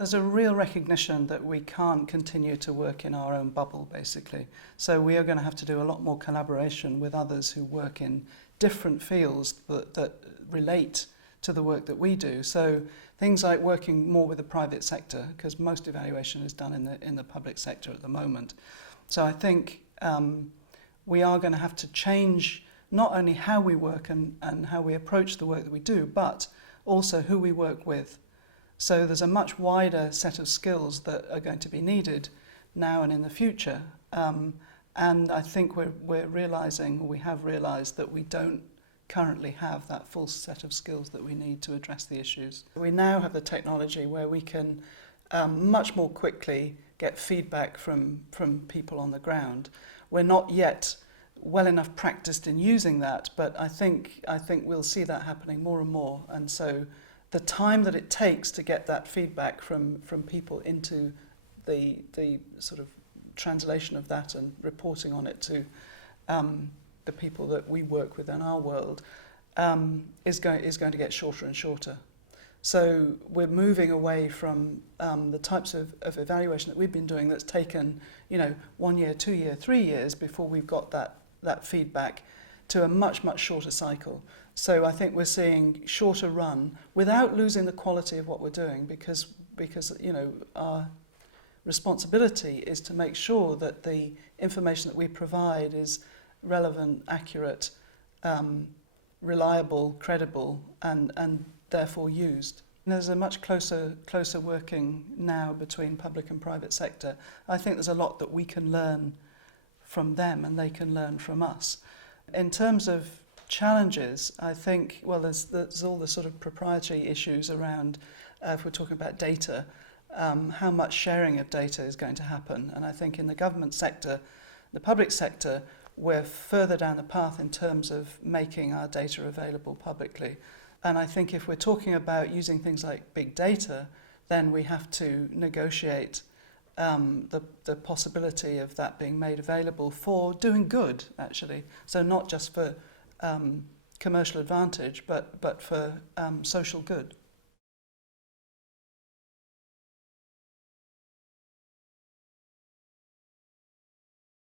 There's a real recognition that we can't continue to work in our own bubble, basically. So we are going to have to do a lot more collaboration with others who work in different fields that relate to the work that we do. So things like working more with the private sector, because most evaluation is done in the public sector at the moment. So I think we are going to have to change not only how we work and how we approach the work that we do, but also who we work with. So there's a much wider set of skills that are going to be needed now and in the future. And I think we're realising, or we have realised, that we don't currently have that full set of skills that we need to address the issues. We now have the technology where we can much more quickly get feedback from people on the ground. We're not yet well enough practiced in using that, but I think we'll see that happening more and more. And so the time that it takes to get that feedback from people into the sort of translation of that and reporting on it to the people that we work with in our world is going to get shorter and shorter. So we're moving away from the types of evaluation that we've been doing that's taken 1 year, 2 year, 3 years before we've got that feedback, to a much shorter cycle. So I think we're seeing shorter run without losing the quality of what we're doing, because our responsibility is to make sure that the information that we provide is relevant, accurate, reliable, credible, and therefore used. And there's a much closer working now between public and private sector. I think there's a lot that we can learn from them and they can learn from us. In terms of challenges, I think, well, there's all the sort of proprietary issues around, if we're talking about data, how much sharing of data is going to happen. And I think in the government sector, the public sector, we're further down the path in terms of making our data available publicly. And I think if we're talking about using things like big data, then we have to negotiate the possibility of that being made available for doing good, actually. So not just for commercial advantage, but for social good.